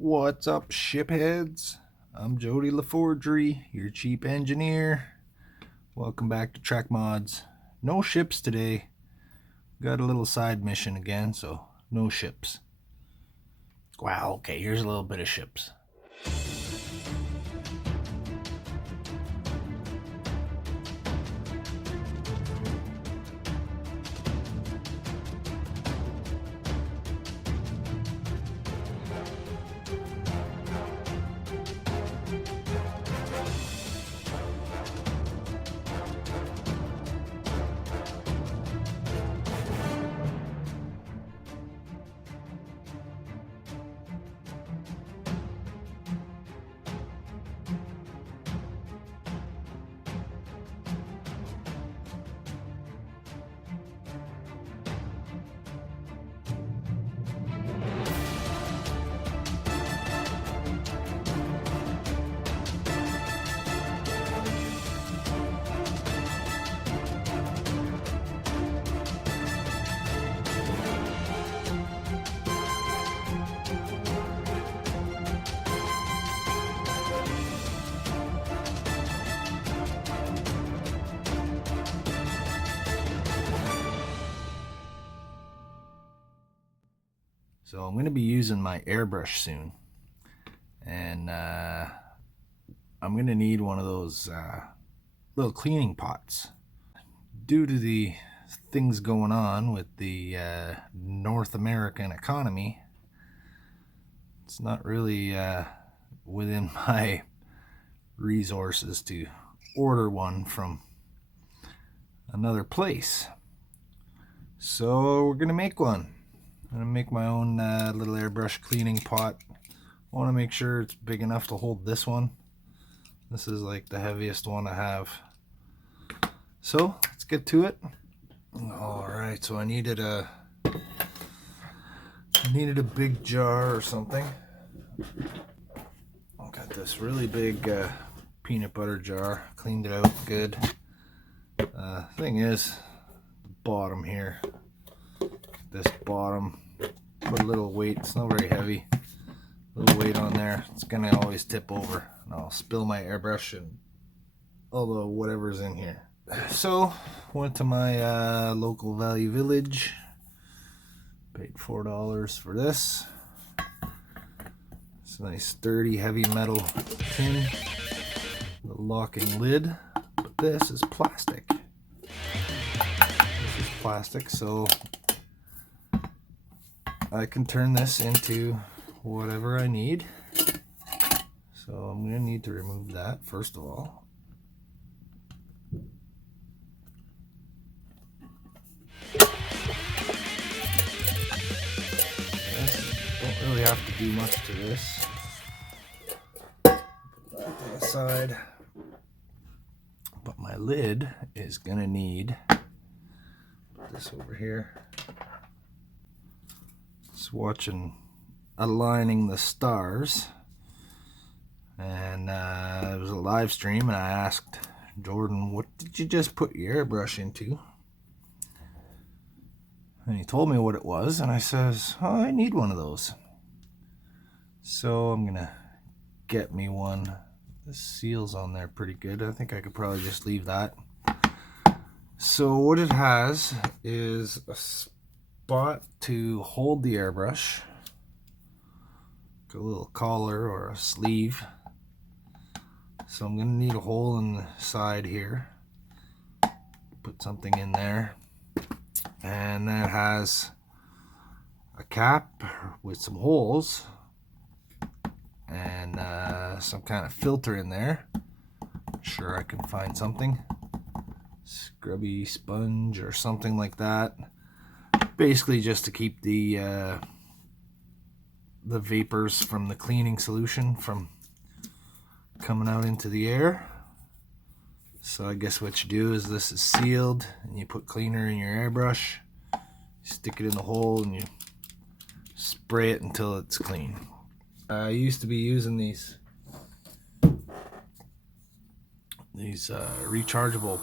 What's up, shipheads? I'm Jody LaForgery, your cheap engineer. Welcome back to Track Mods. No ships today. Got a little side mission again, so no ships. Wow, okay, here's a little bit of ships. So I'm going to be using my airbrush soon, and I'm going to need one of those little cleaning pots. Due to the things going on with the North American economy, it's not really within my resources to order one from another place. So we're going to make one. I'm going to make my own little airbrush cleaning pot. I want to make sure it's big enough to hold this one. This is like the heaviest one I have. So let's get to it. Alright, so I needed a big jar or something. I got this really big peanut butter jar. Cleaned it out good. Thing is, the bottom here. This bottom, put a little weight. It's not very heavy. A little weight on there. It's gonna always tip over, and I'll spill my airbrush and all the whatever's in here. So went to my local Value Village. Paid $4 for this. It's a nice sturdy heavy metal tin. The locking lid. But this is plastic. This is plastic, so I can turn this into whatever I need. So I'm going to need to remove that first of all. Don't really have to do much to this. Put that to the side. But my lid is going to need, put this over here. Watching Aligning the Stars, and it was a live stream, and I asked Jordan, what did you just put your airbrush into? And he told me what it was, and I says, oh, I need one of those. So I'm gonna get me one. The seal's on there pretty good. I think I could probably just leave that. So what it has is a spot to hold the airbrush, a little collar or a sleeve. So I'm going to need a hole in the side here, put something in there, and that has a cap with some holes and some kind of filter in there. I'm sure I can find something, scrubby sponge or something like that. Basically just to keep the vapors from the cleaning solution from coming out into the air. So I guess what you do is, this is sealed, and you put cleaner in your airbrush, you stick it in the hole, and you spray it until it's clean. I used to be using these rechargeable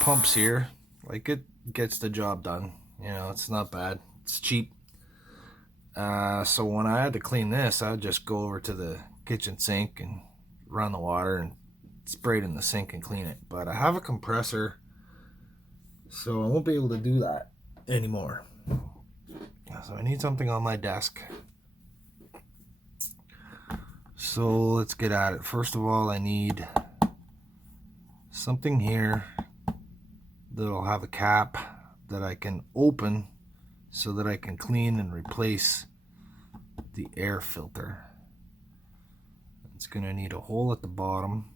pumps here. Like, it gets the job done. You know, it's not bad. It's cheap. So when I had to clean this, I would just go over to the kitchen sink and run the water and spray it in the sink and clean it. But I have a compressor, so I won't be able to do that anymore. So I need something on my desk. So let's get at it. First of all, I need something here that'll have a cap that I can open so that I can clean and replace the air filter. It's going to need a hole at the bottom.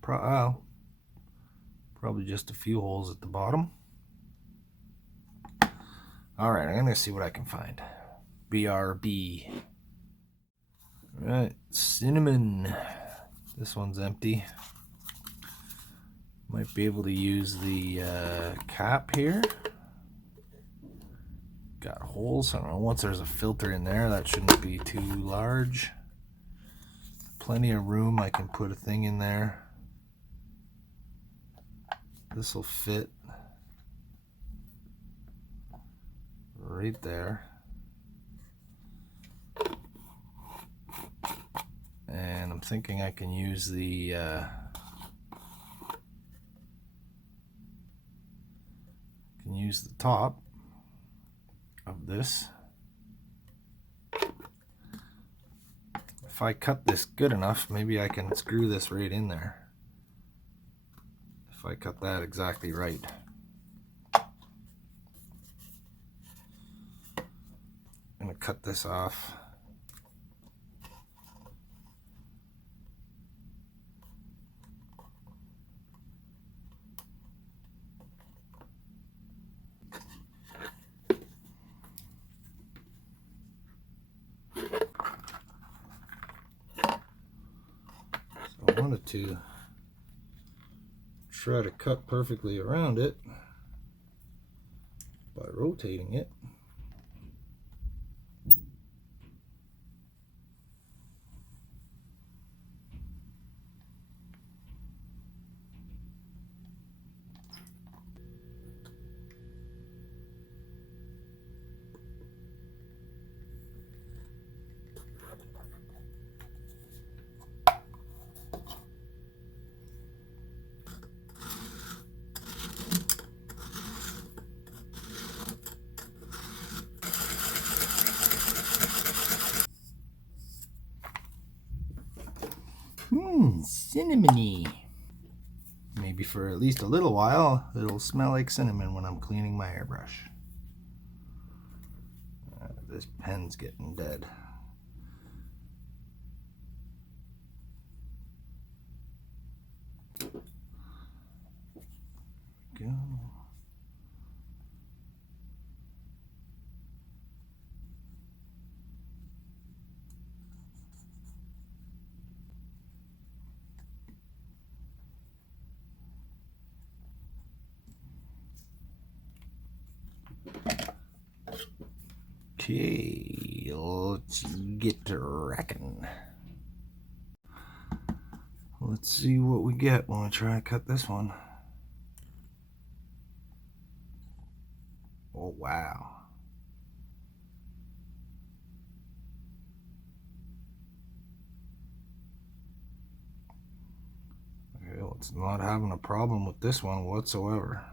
Probably just a few holes at the bottom. Alright, I'm going to see what I can find. BRB. Alright, cinnamon. This one's empty. Might be able to use the cap here. Got holes. I don't know. Once there's a filter in there, that shouldn't be too large. Plenty of room. I can put a thing in there. This will fit right there. And I'm thinking I can use the top of this. If I cut this good enough, maybe I can screw this right in there. If I cut that exactly right. I'm gonna cut this off. I wanted to try to cut perfectly around it by rotating it. Cinnamony. Maybe for at least a little while, it'll smell like cinnamon when I'm cleaning my airbrush. This pen's getting dead. Go. Okay, let's get to wrecking. Let's see what we get when we try to cut this one. Oh, wow. Okay, well, it's not having a problem with this one whatsoever.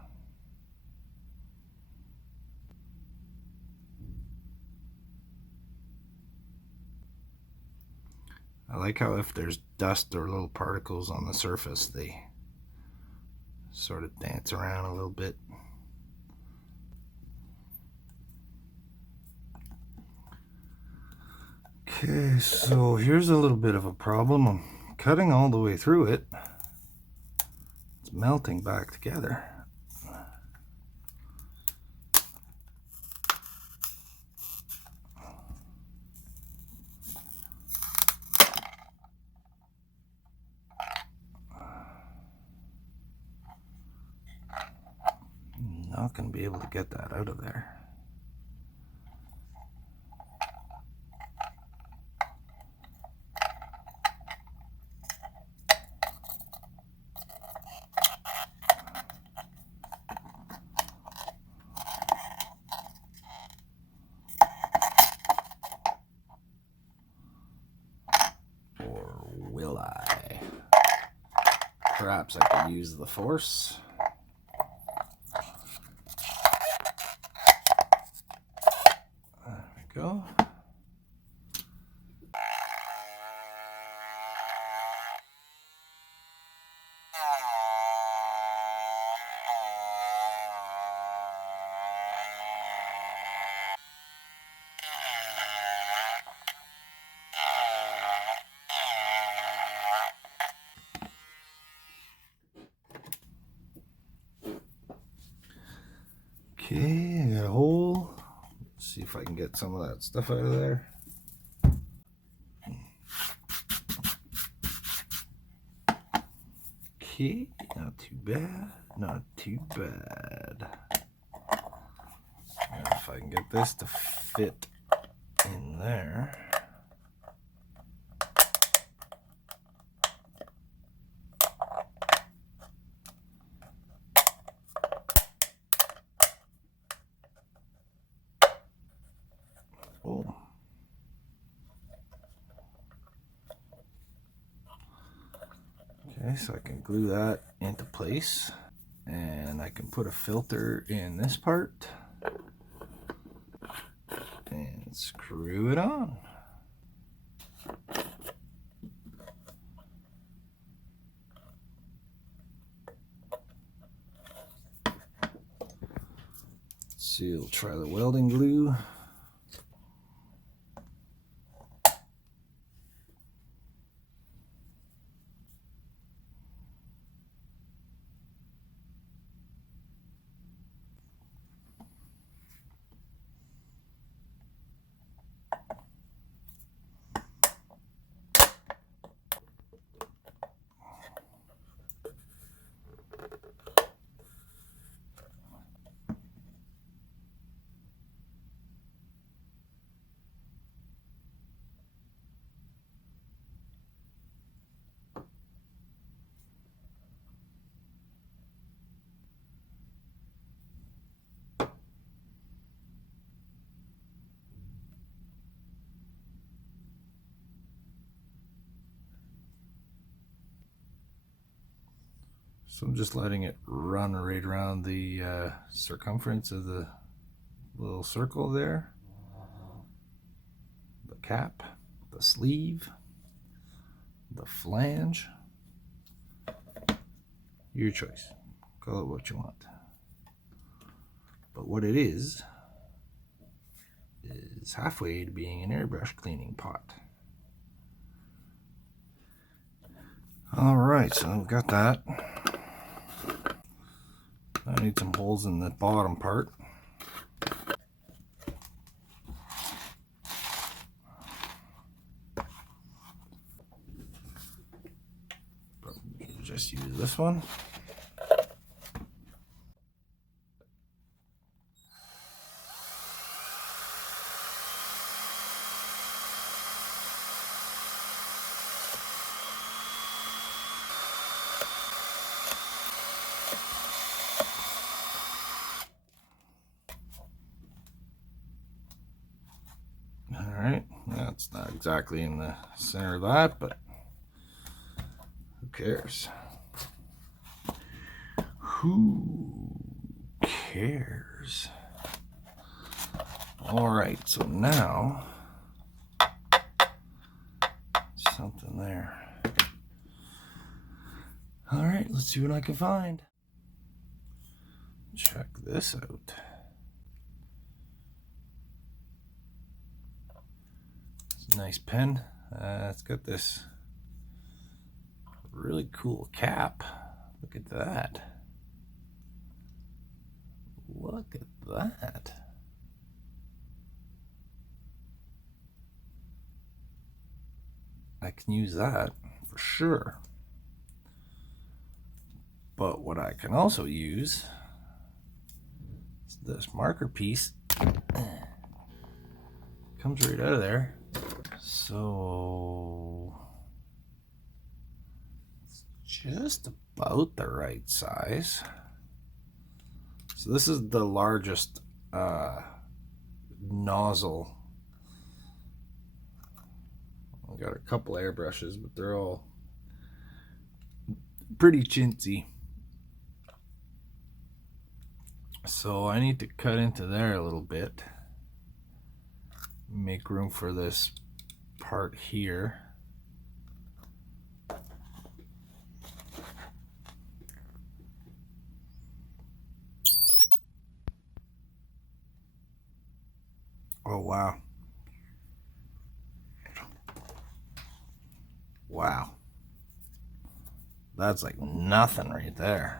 I like how if there's dust or little particles on the surface, they sort of dance around a little bit. Okay, so here's a little bit of a problem. I'm cutting all the way through it. It's melting back together. Not going to be able to get that out of there. perhaps I could use the force. There we go. Okay, I got a hole. Let's see if I can get some of that stuff out of there. Okay, not too bad, not too bad. Now if I can get this to fit in there. Oh. Okay, so I can glue that into place, and I can put a filter in this part and screw it on. Let's see, we'll try the welding glue. So I'm just letting it run right around the circumference of the little circle there. The cap, the sleeve, the flange. Your choice. Call it what you want. But what it is halfway to being an airbrush cleaning pot. All right, so I've got that. I need some holes in the bottom part. Just use this one. Alright, that's not exactly in the center of that, but who cares? Who cares? Alright, so now something there. Alright, let's see what I can find. Check this out. It's a nice pen. It's got this really cool cap. Look at that. Look at that. I can use that for sure. But what I can also use is this marker piece. Comes right out of there. So it's just about the right size. So this is the largest nozzle. I've got a couple airbrushes, but they're all pretty chintzy. So I need to cut into there a little bit. Make room for this part here. Oh, wow. Wow. That's like nothing right there.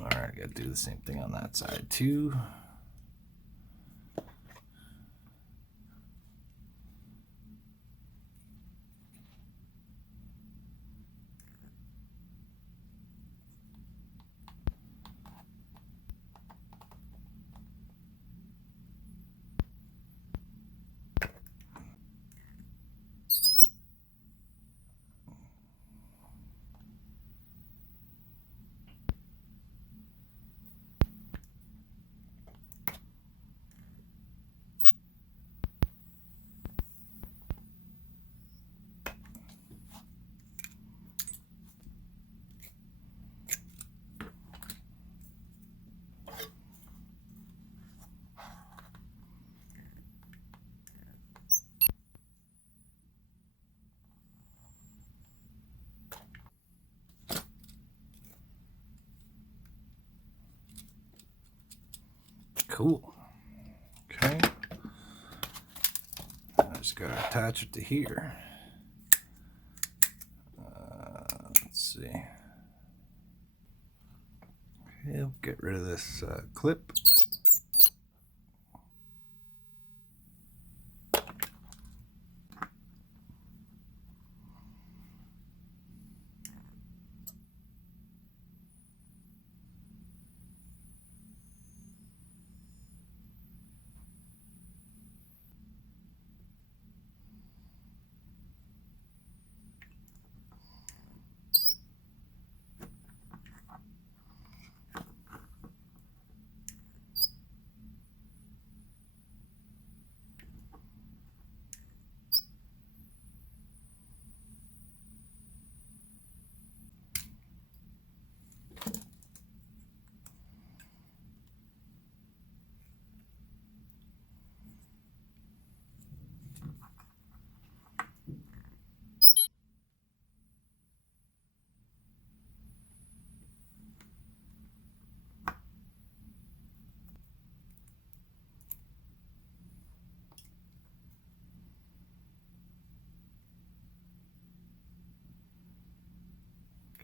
All right, I gotta do the same thing on that side too. Cool. Okay. I just gotta attach it to here. Let's see. Okay, I'll get rid of this clip.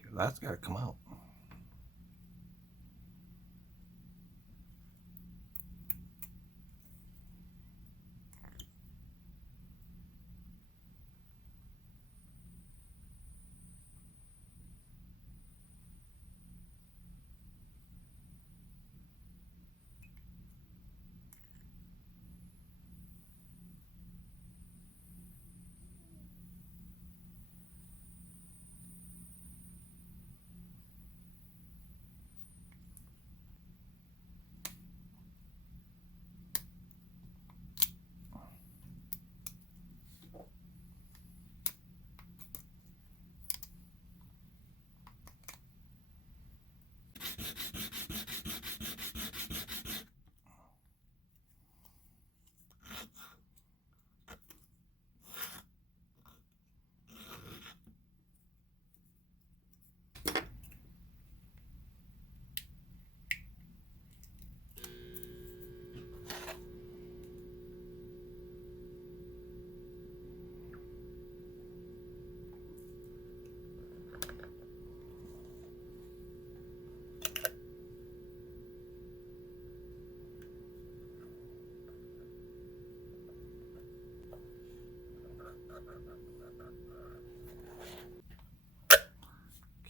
Okay, that's gotta come out.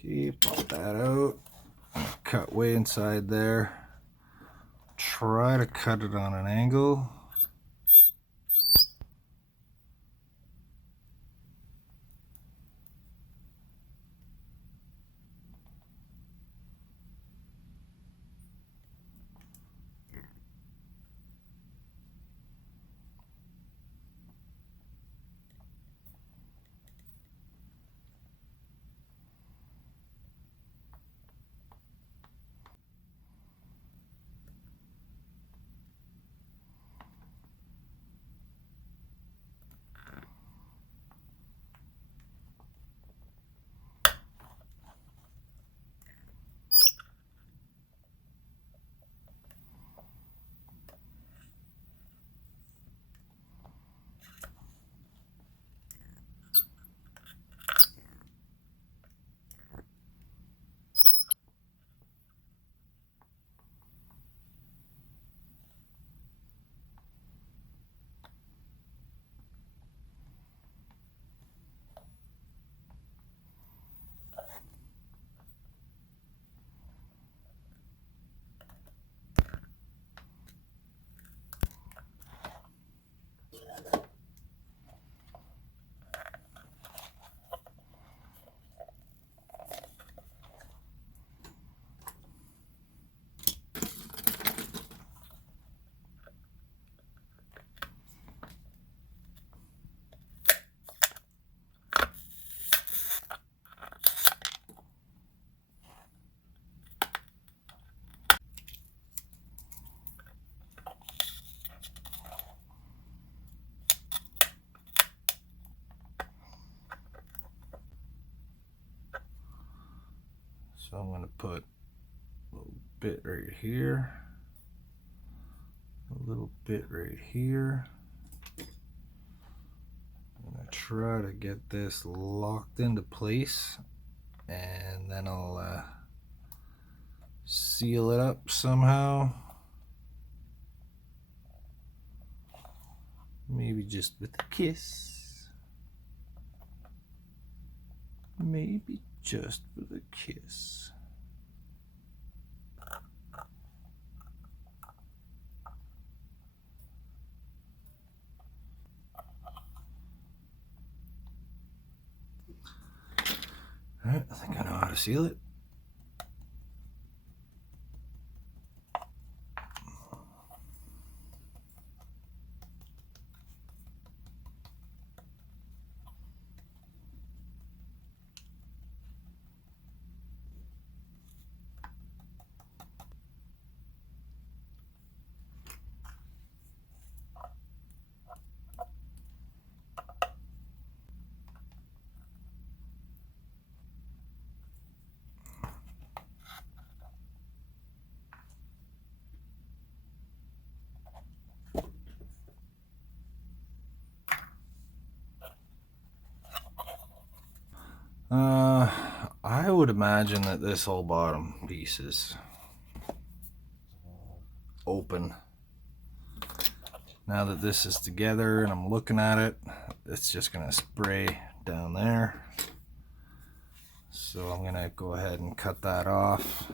Okay, pop that out. Cut way inside there. Try to cut it on an angle. So I'm going to put a little bit right here, a little bit right here. I'm going to try to get this locked into place, and then I'll seal it up somehow. Maybe just with a kiss. Maybe just with a kiss. Alright, I think I know how to seal it. I would imagine that this whole bottom piece is open. Now that this is together and I'm looking at it, it's just gonna spray down there. So I'm gonna go ahead and cut that off.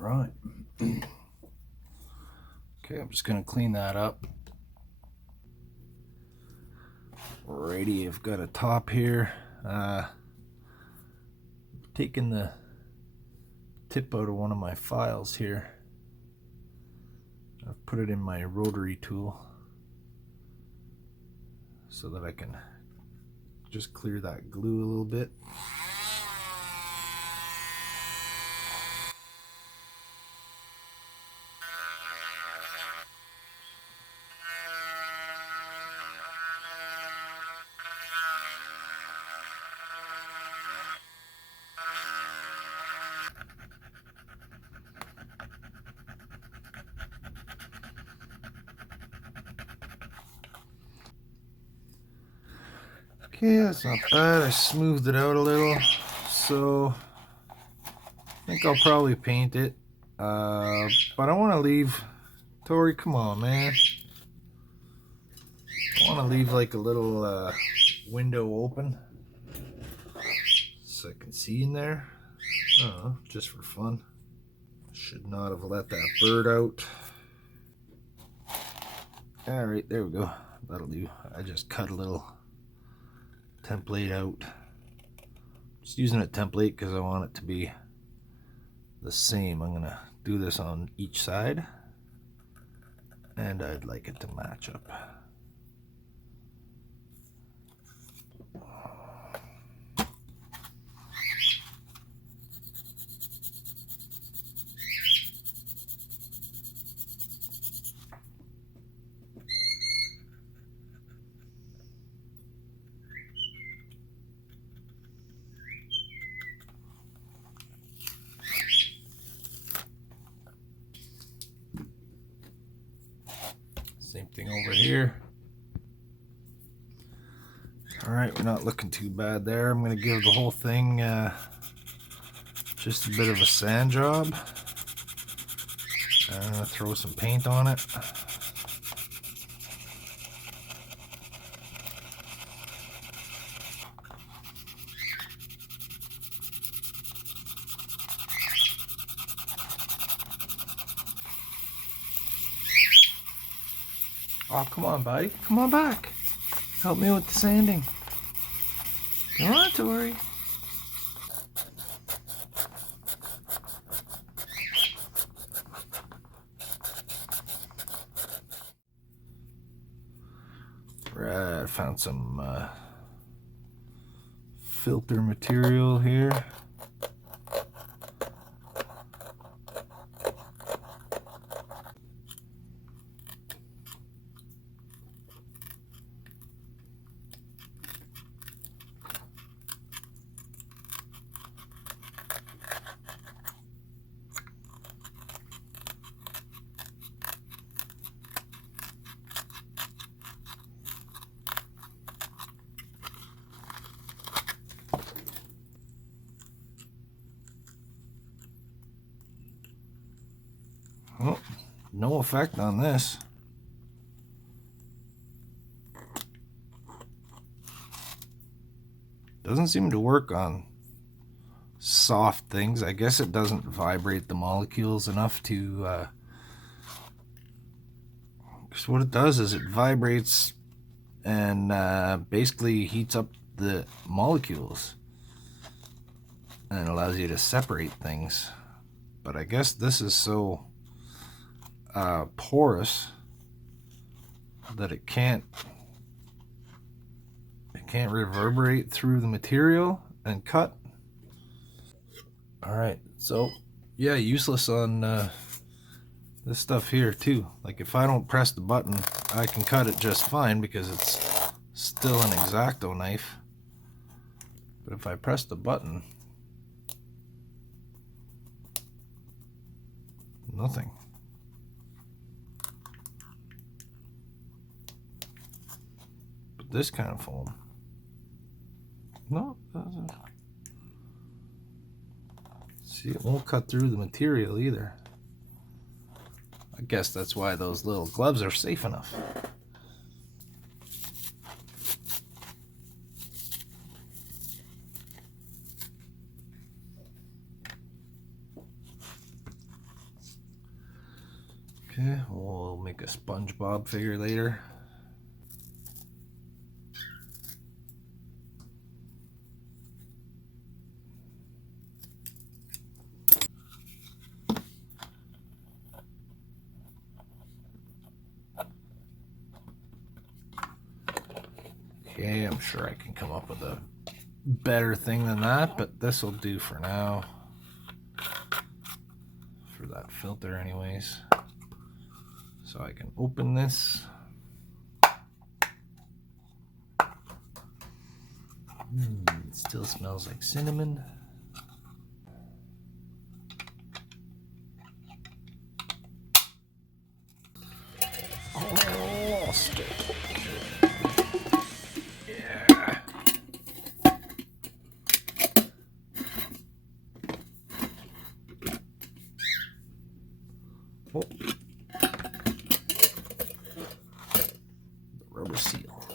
right. Okay, I'm just gonna clean that up. Alrighty, I've got a top here. Taking the tip out of one of my files here. I've put it in my rotary tool so that I can just clear that glue a little bit. Okay, that's not bad. I smoothed it out a little, so I think I'll probably paint it. But I want to leave, Tori, come on, man. I want to leave like a little window open so I can see in there. I don't know, just for fun. Should not have let that bird out. Alright, there we go. That'll do. I just cut a little template out. Just using a template because I want it to be the same. I'm gonna do this on each side, and I'd like it to match up. Same thing over here. Alright, we're not looking too bad there. I'm going to give the whole thing just a bit of a sand job. Throw some paint on it. Oh, come on, buddy. Come on back. Help me with the sanding. Come on, Tori. Right, I found some filter material here. Oh, no effect on this. Doesn't seem to work on soft things. I guess it doesn't vibrate the molecules enough to because what it does is it vibrates and basically heats up the molecules and allows you to separate things. But I guess this is so porous that it can't reverberate through the material and cut. All right, so yeah, useless on this stuff here too. Like if I don't press the button, I can cut it just fine because it's still an X-Acto knife. But if I press the button, nothing. But this kind of foam, no, doesn't. See, it won't cut through the material either. I guess that's why those little gloves are safe enough. Okay, we'll make a SpongeBob figure later. Okay, I'm sure I can come up with a better thing than that, but this will do for now. For that filter anyways. So I can open this. It still smells like cinnamon. Oh, lost it. Yeah. Oh. The rubber seal.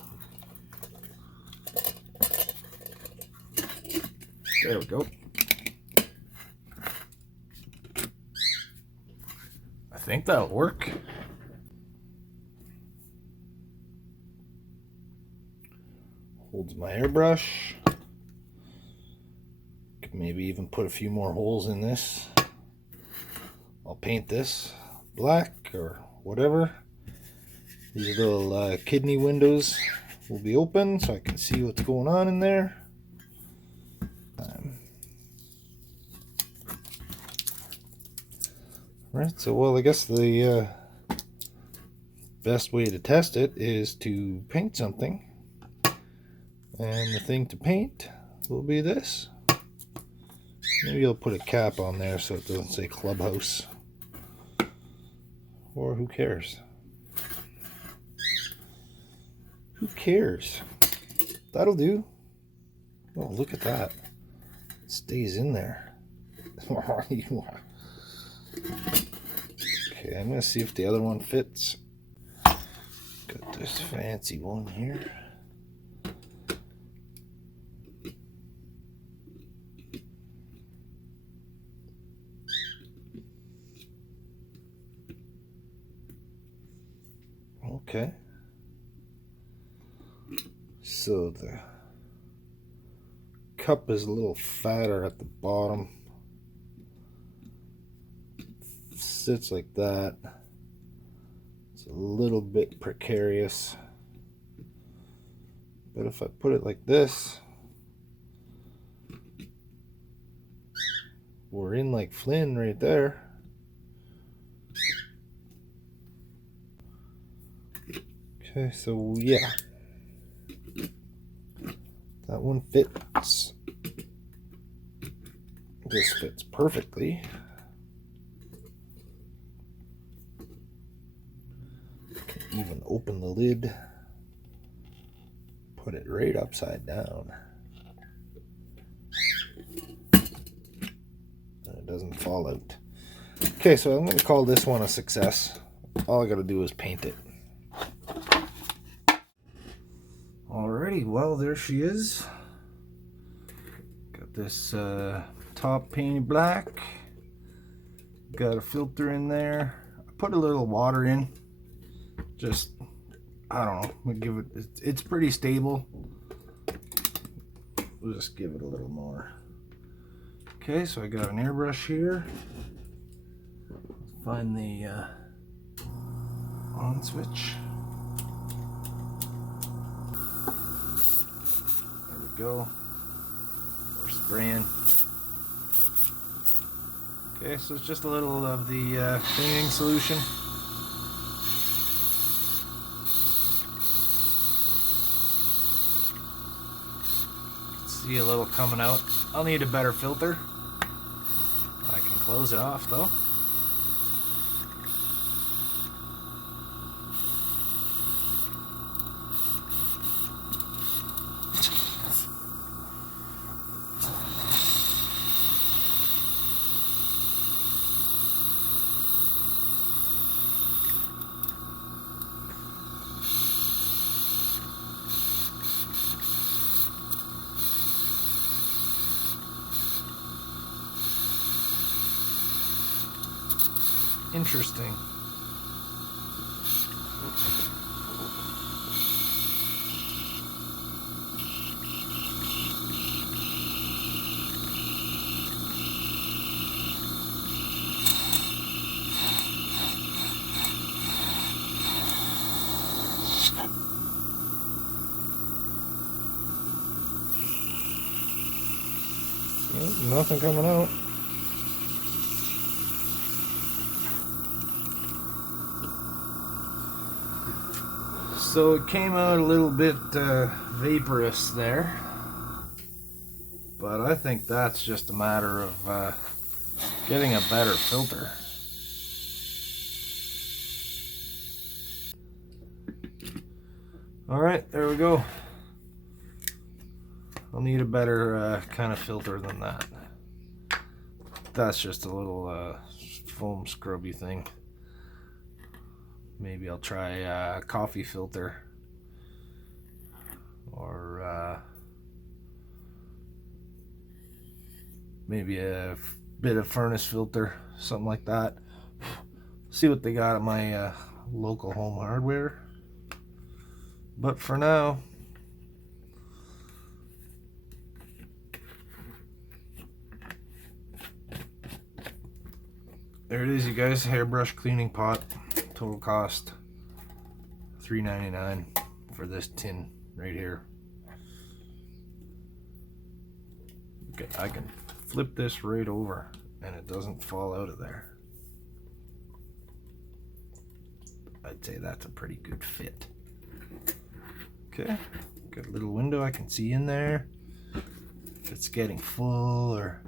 There we go. I think that'll work. Holds my airbrush. Could maybe even put a few more holes in this. I'll paint this black or whatever. These little kidney windows will be open so I can see what's going on in there. Right, so well, I guess the best way to test it is to paint something. And the thing to paint will be this. Maybe I'll put a cap on there so it doesn't say Clubhouse. Or who cares? Who cares? That'll do. Oh, look at that. It stays in there. Okay, I'm going to see if the other one fits. Got this fancy one here. Okay. So the cup is a little fatter at the bottom. Sits like that. It's a little bit precarious. But if I put it like this, we're in like Flynn right there. Okay, so yeah. That one fits. This fits perfectly. Can even open the lid. Put it right upside down. And it doesn't fall out. Okay, so I'm going to call this one a success. All I got to do is paint it. Alrighty, well, there she is. Got this top painted black. Got a filter in there. I put a little water in. Just, I don't know, we'll give it, it's pretty stable. We'll just give it a little more. Okay, so I got an airbrush here. Find the on switch. There we go. We're spraying. Okay, so it's just a little of the cleaning solution. See a little coming out. I'll need a better filter. I can close it off though. Interesting. Nothing coming out. So it came out a little bit vaporous there, but I think that's just a matter of getting a better filter. Alright, there we go. I'll need a better kind of filter than that. That's just a little foam scrubby thing. Maybe I'll try a coffee filter, or maybe a bit of furnace filter, something like that. See what they got at my local home hardware. But for now, there it is, you guys. Hairbrush cleaning pot. Total cost $3.99 for this tin right here. Okay, I can flip this right over and it doesn't fall out of there. I'd say that's a pretty good fit. Okay, got a little window I can see in there. If it's getting full or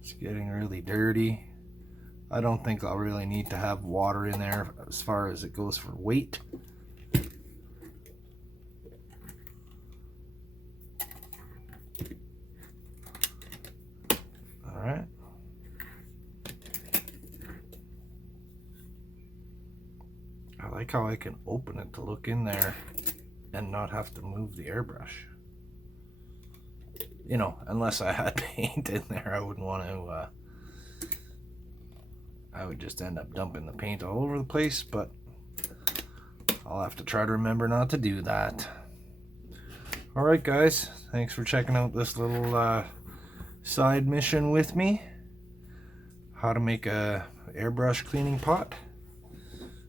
it's getting really dirty. I don't think I'll really need to have water in there as far as it goes for weight. All right. I like how I can open it to look in there and not have to move the airbrush. You know, unless I had paint in there, I wouldn't want to I would just end up dumping the paint all over the place, but I'll have to try to remember not to do that. Alright guys, thanks for checking out this little side mission with me. How to make a airbrush cleaning pot,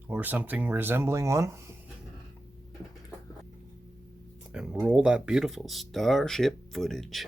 or something resembling one. And roll that beautiful starship footage.